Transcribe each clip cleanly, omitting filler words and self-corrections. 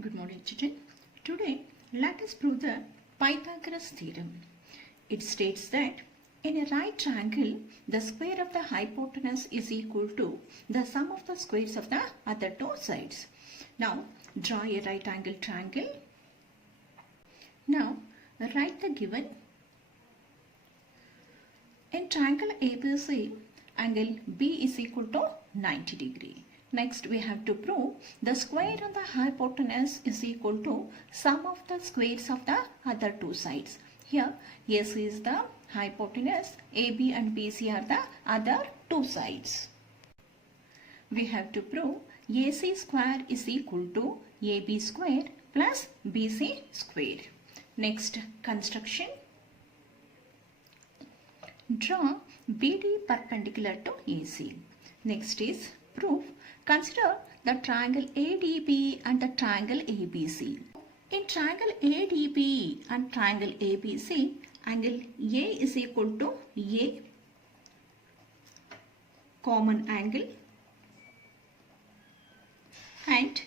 Good morning, children. Today, let us prove the Pythagoras theorem. It states that in a right triangle, the square of the hypotenuse is equal to the sum of the squares of the other two sides. Now, draw a right angle triangle. Now, write the given. In triangle ABC, angle B is equal to 90 degree. Next, we have to prove the square of the hypotenuse is equal to sum of the squares of the other two sides. Here, AC is the hypotenuse, AB and BC are the other two sides. We have to prove AC square is equal to AB square plus BC square. Next, construction. Draw BD perpendicular to AC. Next is proof. Consider the triangle ADB and the triangle ABC. In triangle ADB and triangle ABC, angle A is equal to A common angle and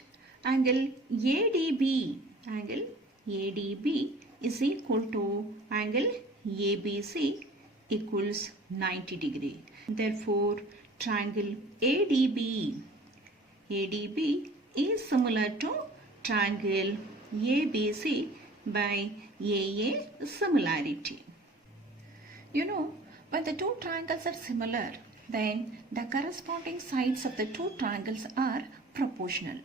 angle ADB is equal to angle ABC equals 90 degree. Therefore, triangle ADB is similar to triangle ABC by AA similarity. You know, when the two triangles are similar, then the corresponding sides of the two triangles are proportional.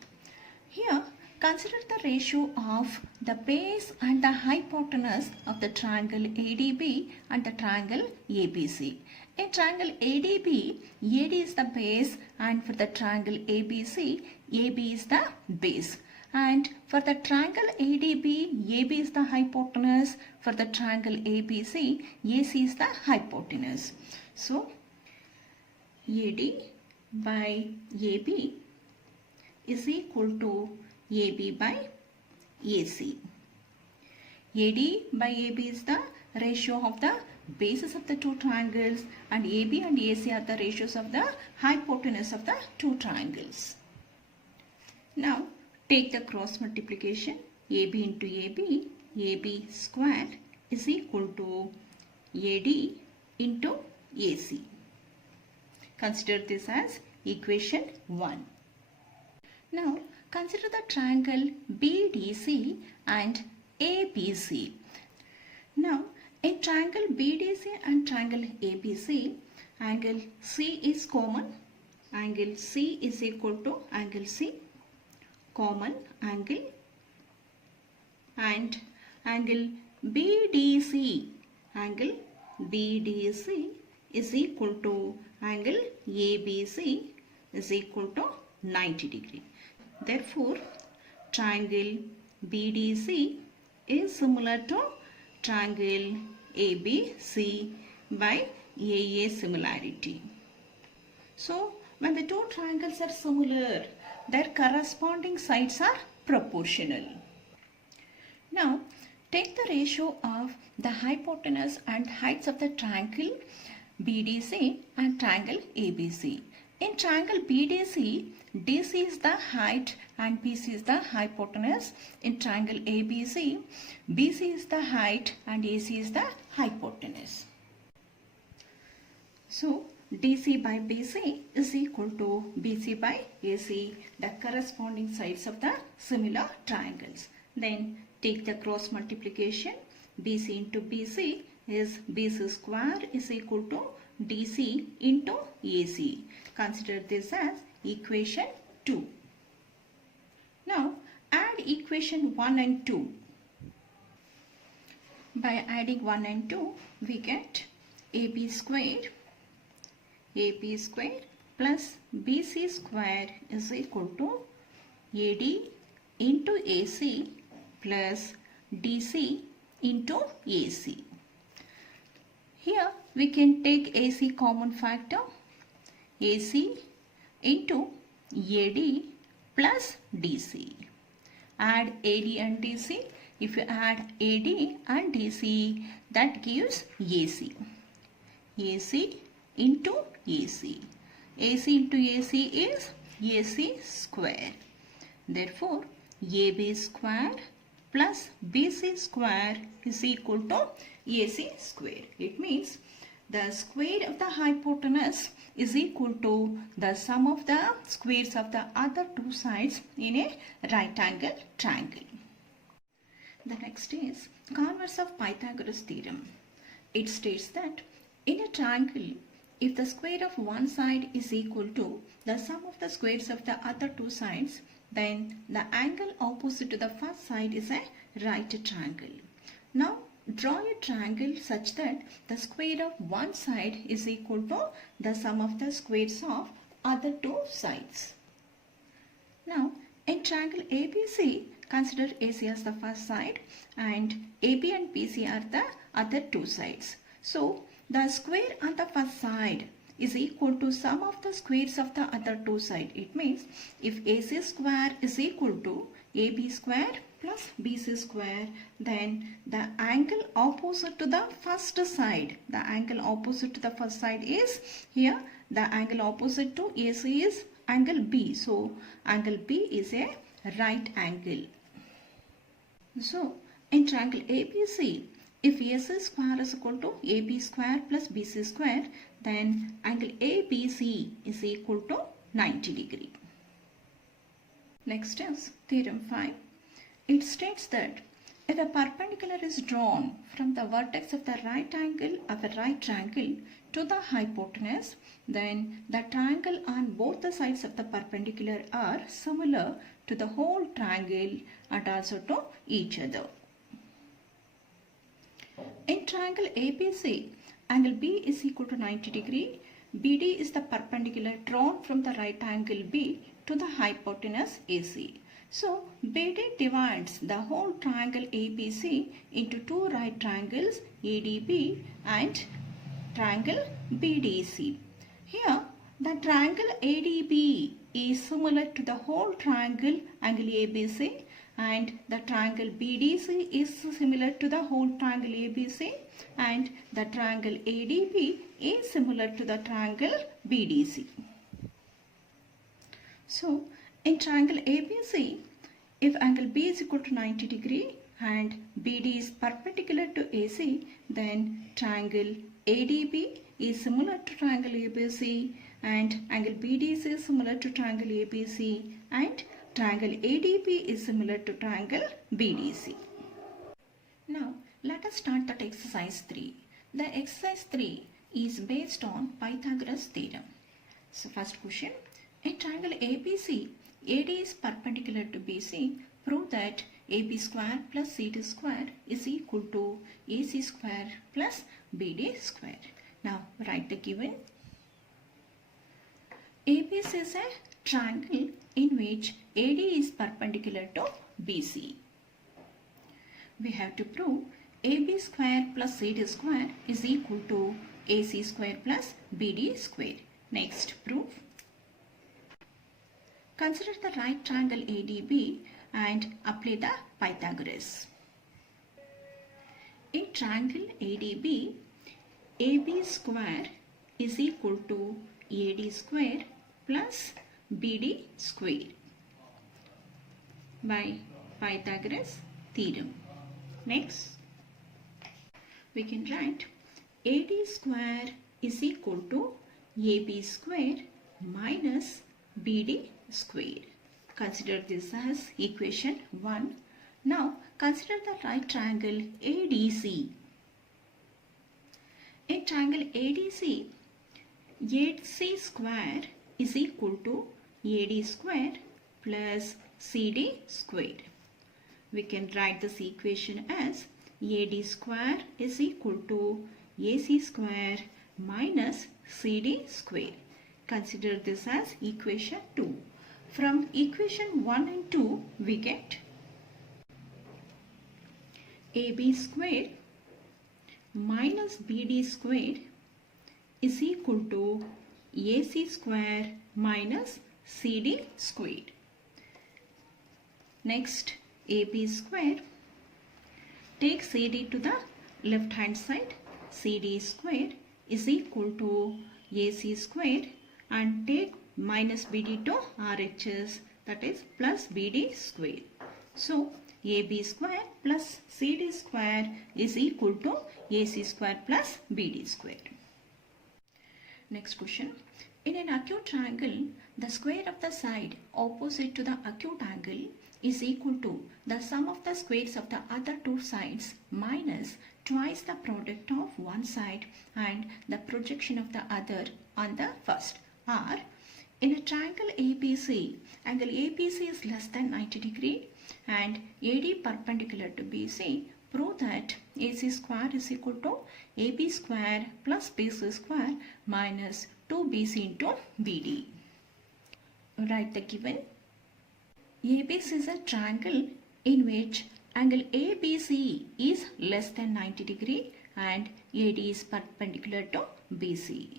Here, consider the ratio of the base and the hypotenuse of the triangle ADB and the triangle ABC. In triangle ADB, AD is the base, and for the triangle ABC, AB is the base. And for the triangle ADB, AB is the hypotenuse. For the triangle ABC, AC is the hypotenuse. So, AD by AB is equal to AB by AC. AD by AB is the ratio of the bases of the two triangles, and AB and AC are the ratios of the hypotenuse of the two triangles. Now, take the cross multiplication. AB into AB, AB square is equal to AD into AC. Consider this as equation 1. Now, consider the triangle BDC and ABC. Now, in triangle BDC and triangle ABC, angle C is common. Angle C is equal to angle C, common angle, and angle BDC is equal to angle ABC is equal to 90 degree. Therefore, triangle BDC is similar to triangle ABC by AA similarity. So, when the two triangles are similar, their corresponding sides are proportional. Now, take the ratio of the hypotenuse and heights of the triangle BDC and triangle ABC. In triangle BDC, DC is the height and BC is the hypotenuse. In triangle ABC, BC is the height and AC is the hypotenuse. So, DC by BC is equal to BC by AC, the corresponding sides of the similar triangles. Then take the cross multiplication. BC into BC is BC square is equal to DC into AC. Consider this as equation 2. Now, add equation 1 and 2. By adding 1 and 2, we get AB square plus BC square is equal to AD into AC plus DC into AC. Here we can take AC common factor. AC into AD plus DC. Add AD and DC. If you add AD and DC, that gives AC. AC into AC. AC into AC is AC square. Therefore, AB square plus BC square is equal to AC square. It means the square of the hypotenuse is equal to the sum of the squares of the other two sides in a right angle triangle. The next is converse of Pythagoras theorem. It states that in a triangle, if the square of one side is equal to the sum of the squares of the other two sides, then the angle opposite to the first side is a right triangle. Now, draw a triangle such that the square of one side is equal to the sum of the squares of other two sides. Now, in triangle ABC, consider AC as the first side and AB and BC are the other two sides. So, the square on the first side is equal to sum of the squares of the other two sides. It means if AC square is equal to AB square plus BC square, then the angle opposite to the first side, is here, the angle opposite to AC is angle B. So, angle B is a right angle. So, in triangle ABC, if AC square is equal to AB square plus BC square, then angle ABC is equal to 90 degree. Next is theorem 5. It states that if a perpendicular is drawn from the vertex of the right angle of a right triangle to the hypotenuse, then the triangle on both the sides of the perpendicular are similar to the whole triangle and also to each other. In triangle ABC, angle B is equal to 90 degree. BD is the perpendicular drawn from the right angle B to the hypotenuse AC. So, BD divides the whole triangle ABC into two right triangles ADB and triangle BDC. Here, the triangle ADB is similar to the whole triangle angle ABC, and the triangle BDC is similar to the whole triangle ABC, and the triangle ADB is similar to the triangle BDC. So, in triangle ABC, if angle B is equal to 90 degree and BD is perpendicular to AC, then triangle ADB is similar to triangle ABC and angle BDC is similar to triangle ABC and triangle ADB is similar to triangle BDC. Now, let us start that exercise 3. The exercise 3 is based on Pythagoras theorem. So, first question. In triangle ABC, AD is perpendicular to BC. Prove that AB square plus CD square is equal to AC square plus BD square. Now, write the given. ABC is a triangle in which AD is perpendicular to BC. We have to prove AB square plus CD square is equal to AC square plus BD square. Next, proof. Consider the right triangle ADB and apply the Pythagoras. In triangle ADB, AB square is equal to AD square plus BD square by Pythagoras theorem. Next, we can write AD square is equal to AB square minus BD square. Consider this as equation 1. Now, consider the right triangle ADC. In triangle ADC, AC square is equal to AD square plus CD square. We can write this equation as AD square is equal to AC square minus CD square. Consider this as equation 2. From equation 1 and 2, we get AB square minus BD square is equal to AC square minus CD square. Next, AB square. Take CD to the left hand side. CD square is equal to AC square and take minus BD to RHS, that is plus BD square. So AB square plus CD square is equal to AC square plus BD square. Next question. In an acute triangle, the square of the side opposite to the acute angle is equal to the sum of the squares of the other two sides minus twice the product of one side and the projection of the other on the first. Or, in a triangle ABC, angle ABC is less than 90 degree and AD perpendicular to BC. Prove that AC square is equal to AB square plus BC square minus 2BC into BD. Write the given. ABC is a triangle in which angle ABC is less than 90 degree and AD is perpendicular to BC.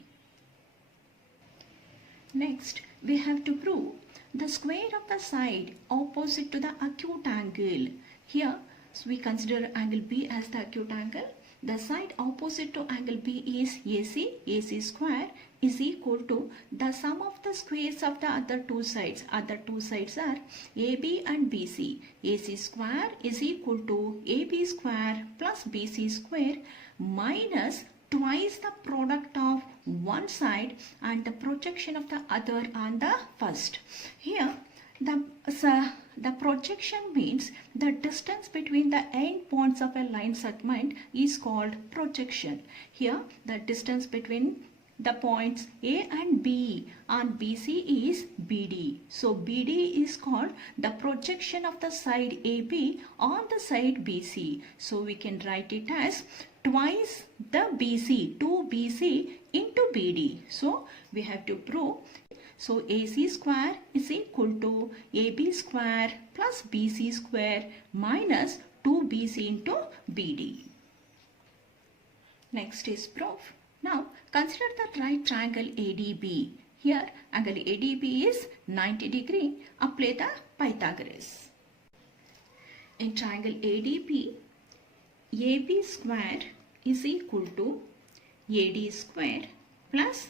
Next, we have to prove the square of the side opposite to the acute angle. Here, we consider angle B as the acute angle. The side opposite to angle B is AC. AC square is equal to the sum of the squares of the other two sides. Other two sides are AB and BC. AC square is equal to AB square plus BC square minus twice the product of one side and the projection of the other on the first. Here, the projection means the distance between the end points of a line segment is called projection. Here, the distance between the points A and B on BC is BD. So, BD is called the projection of the side AB on the side BC. So, we can write it as twice the BC, 2BC into BD. So, we have to prove. So, AC square is equal to AB square plus BC square minus 2BC into BD. Next is proof. Now, consider the right triangle ADB. Here, angle ADB is 90 degree. Apply the Pythagoras. In triangle ADB, AB square is equal to AD square plus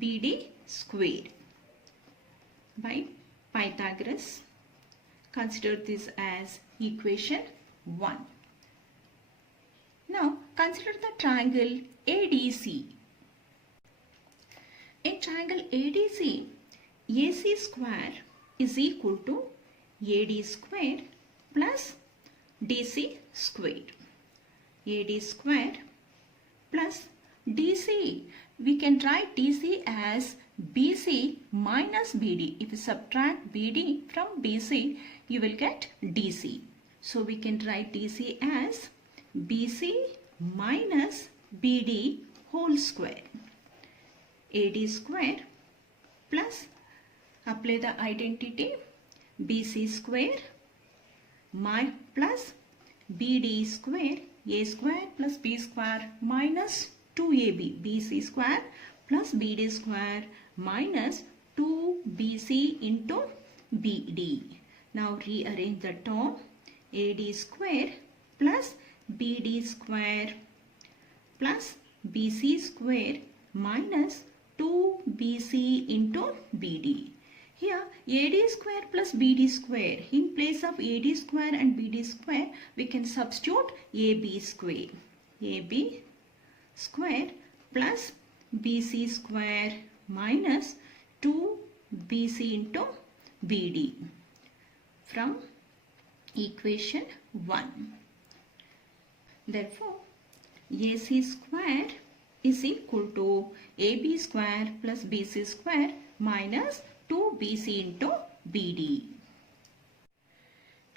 BD square. By Pythagoras, consider this as equation 1. Now, consider the triangle ADC. In triangle ADC, AC square is equal to AD square plus DC square. AD square plus DC. We can write DC as BC minus BD. If you subtract BD from BC, you will get DC. So we can write DC as BC minus BD whole square. AD square plus, apply the identity, BC square plus BD square, A square plus B square minus 2AB, BC square plus BD square minus 2BC into BD. Now rearrange the term. AD square plus BD square plus BC square minus 2BC into BD. Here AD square plus BD square. In place of AD square and BD square, we can substitute AB square. AB square plus BC square minus 2BC into BD from equation 1. Therefore, AC square is equal to AB square plus BC square minus 2BC into BD.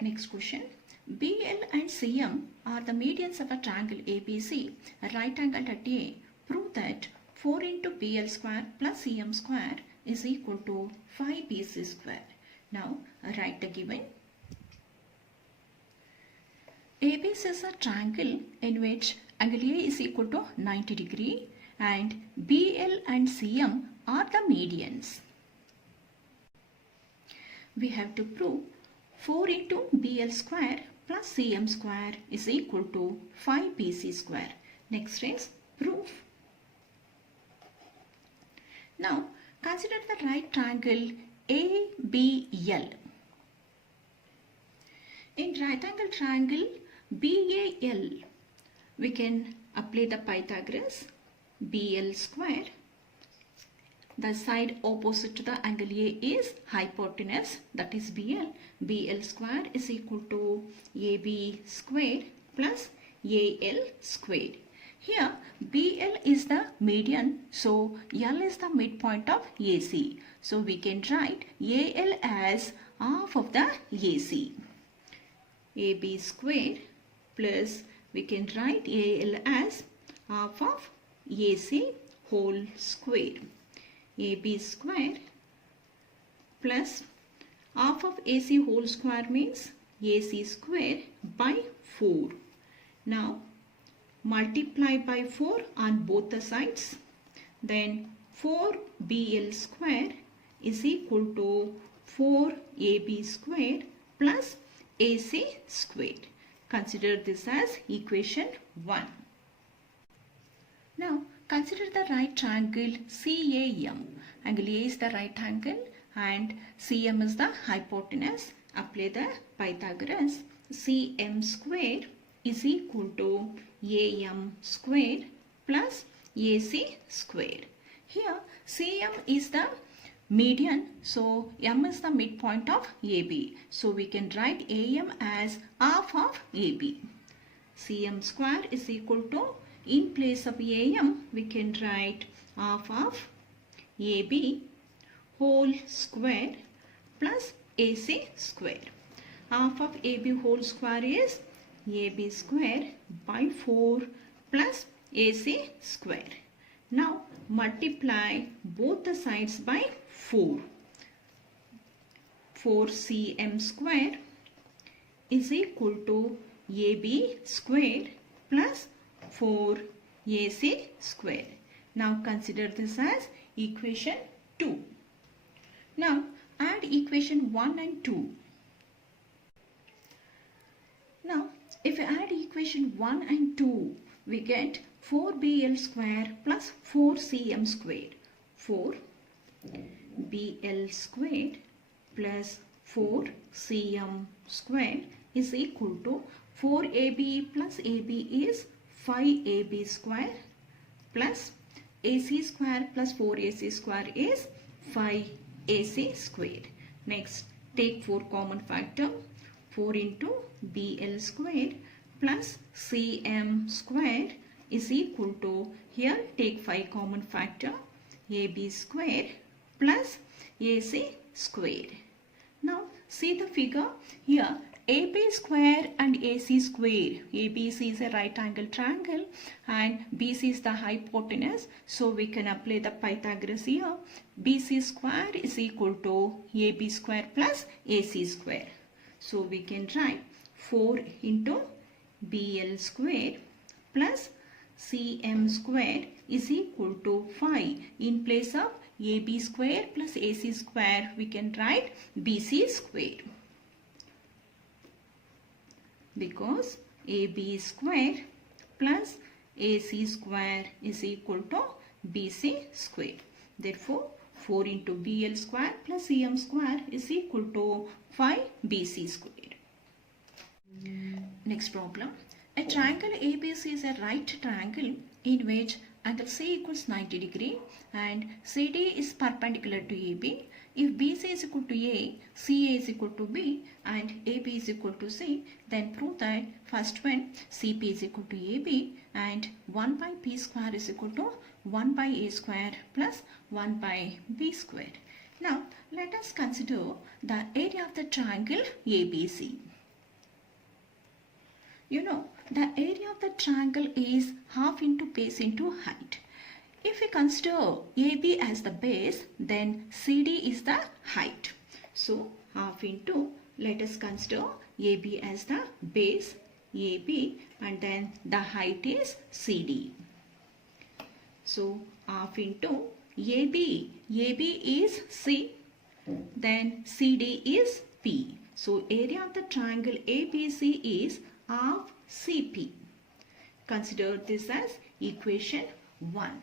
Next question. BL and CM are the medians of a triangle ABC, a right angled at A. Prove that 4 into BL square plus CM square is equal to 5BC square. Now, write the given. ABC is a triangle in which angle A is equal to 90 degree and BL and CM are the medians. We have to prove 4 into BL square plus CM square is equal to 5BC square. Next is proof. Now, consider the right triangle ABL. In right angle triangle BAL, we can apply the Pythagoras. BL square. The side opposite to the angle A is hypotenuse, that is BL. BL square is equal to AB square plus AL square. Here BL is the median, so L is the midpoint of AC. So we can write AL as half of the AC. AB square plus we can write AL as half of AC whole square. AB square plus half of AC whole square means AC square by 4. Now multiply by 4 on both the sides. Then 4BL square is equal to 4AB square plus AC square. Consider this as equation 1. Now consider the right triangle CAM. Angle A is the right angle and CM is the hypotenuse. Apply the Pythagoras. CM square is equal to AM square plus AC square. Here CM is the median, so M is the midpoint of AB. So we can write AM as half of AB. CM square is equal to, in place of AM, we can write half of AB whole square plus AC square. Half of AB whole square is AB square by 4 plus AC square. Now multiply both the sides by 4. 4CM square is equal to AB square plus 4AC square. Now consider this as equation 2. Now add equation 1 and 2. Now if we add equation 1 and 2, we get 4BL square plus 4CM square. 4BL square plus 4CM square is equal to 4AB plus AB is 5AB square plus AC square plus 4AC square is 5AC square. Next, take 4 common factor. 4 into BL square plus CM square is equal to, here take 5 common factor, AB square plus AC square. Now see the figure here. AB square and AC square. ABC is a right angle triangle and BC is the hypotenuse. So we can apply the Pythagoras here. BC square is equal to AB square plus AC square. So we can write 4 into BL square plus CM square is equal to 5. In place of AB square plus AC square, we can write BC square. Because AB square plus AC square is equal to BC square. Therefore, 4 into BL square plus CM square is equal to 5 BC square. Next problem. A triangle ABC is a right triangle in which angle C equals 90 degree and CD is perpendicular to AB. If BC is equal to A, CA is equal to B and AB is equal to C, then prove that first when CP is equal to AB and 1 by P square is equal to 1 by A square plus 1 by B square. Now let us consider the area of the triangle ABC. You know, the area of the triangle is half into base into height. If we consider AB as the base, then CD is the height. So half into, let us consider AB as the base, AB, and then the height is CD. So half into AB, AB is C, then CD is P. So area of the triangle ABC is half CP. Consider this as equation 1.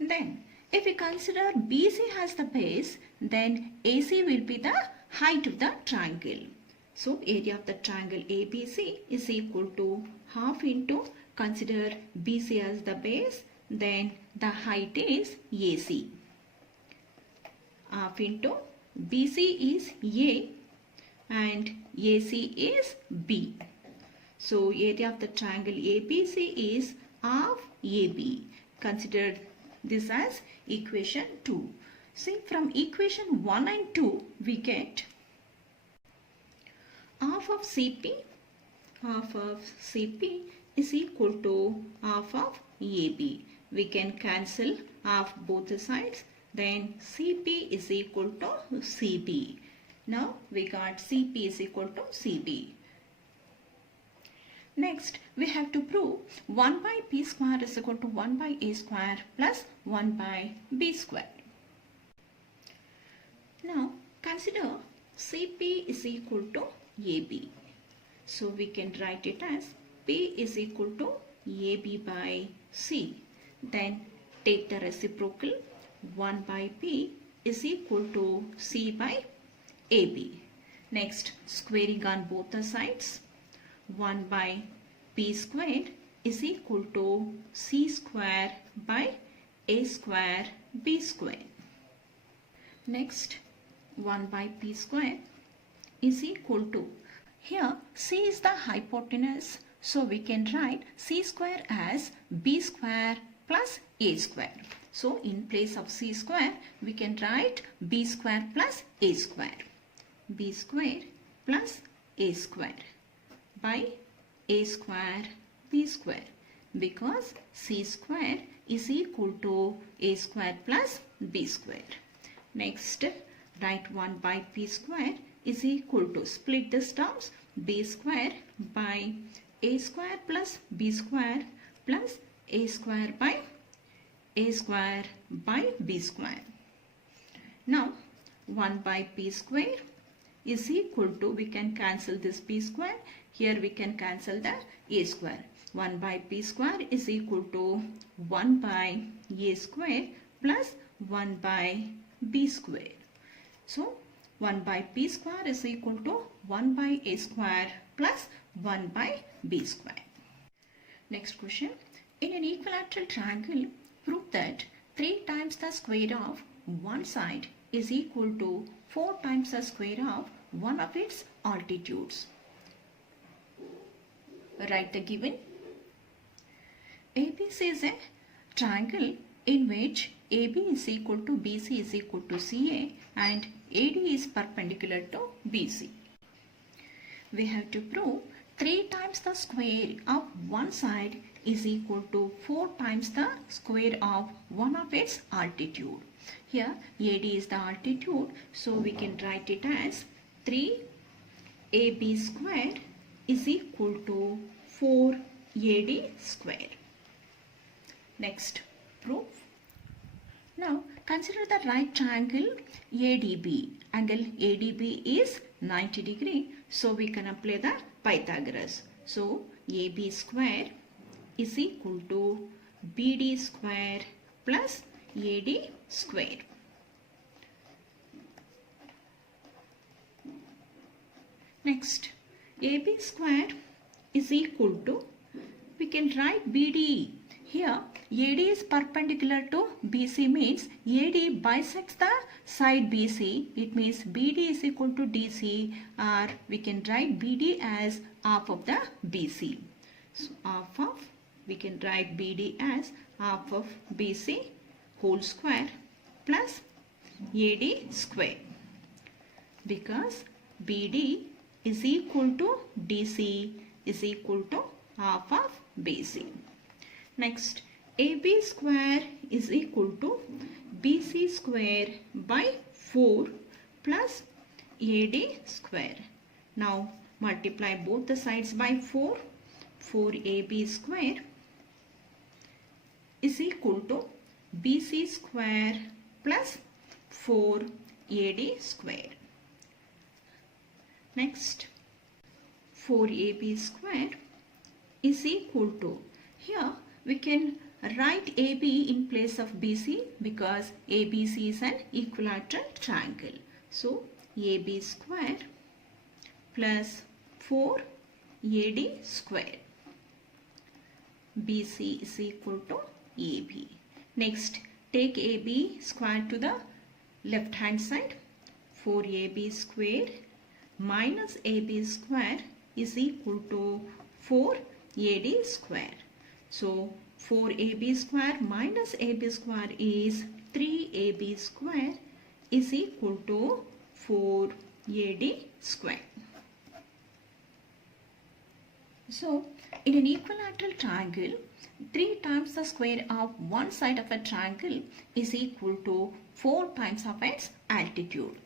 Then if we consider BC as the base, then AC will be the height of the triangle. So area of the triangle ABC is equal to half into, consider BC as the base, then the height is AC. Half into BC is A and AC is B. So area of the triangle ABC is half AB. Consider this as equation 2. See, from equation 1 and 2 we get half of CP is equal to half of AB. We can cancel half both the sides. Then CP is equal to CB. Now we got CP is equal to CB. Next, we have to prove 1 by P square is equal to 1 by A square plus 1 by B square. Now, consider CP is equal to AB. So, we can write it as P is equal to AB by C. Then, take the reciprocal. 1 by P is equal to C by AB. Next, squaring on both the sides. 1 by P squared is equal to C square by A square B square. Next, 1 by P square is equal to, here C is the hypotenuse, so we can write C square as B square plus A square. So in place of C square, we can write B square plus A square. B square plus A square by A square B square, because C square is equal to A square plus B square. Next, write 1 by P square is equal to, split this terms, B square by A square plus B square plus A square by B square. Now 1 by P square is equal to, we can cancel this P square, here we can cancel the A square. 1 by P square is equal to 1 by A square plus 1 by B square. So 1 by P square is equal to 1 by A square plus 1 by B square. Next question. In an equilateral triangle, prove that 3 times the square of one side is equal to 4 times the square of one of its altitudes. Write the given. ABC is a triangle in which AB is equal to BC is equal to CA and AD is perpendicular to BC. We have to prove 3 times the square of one side is equal to 4 times the square of one of its altitude. Here AD is the altitude, so we can write it as 3AB square is equal to 4AD square. Next, proof. Now consider the right triangle ADB. Angle ADB is 90 degree, so we can apply the Pythagoras. So AB square is equal to BD square plus AD square. Next, AB square is equal to, we can write BD. Here AD is perpendicular to BC, means AD bisects the side BC. It means BD is equal to DC, or we can write BD as half of the BC. So we can write BD as half of BC whole square plus AD square, because BD is equal to DC is equal to half of BC. Next, AB square is equal to BC square by 4 plus AD square. Now multiply both the sides by 4. 4AB square is equal to BC square plus 4AD square. Next, 4AB square is equal to, here we can write AB in place of BC because ABC is an equilateral triangle. So AB square plus 4AD square. BC is equal to AB. Next, take AB square to the left hand side. 4AB square minus AB square is equal to 4AD square. So 4AB square minus AB square is 3AB square is equal to 4AD square. So in an equilateral triangle, 3 times the square of one side of a triangle is equal to 4 times of its altitude.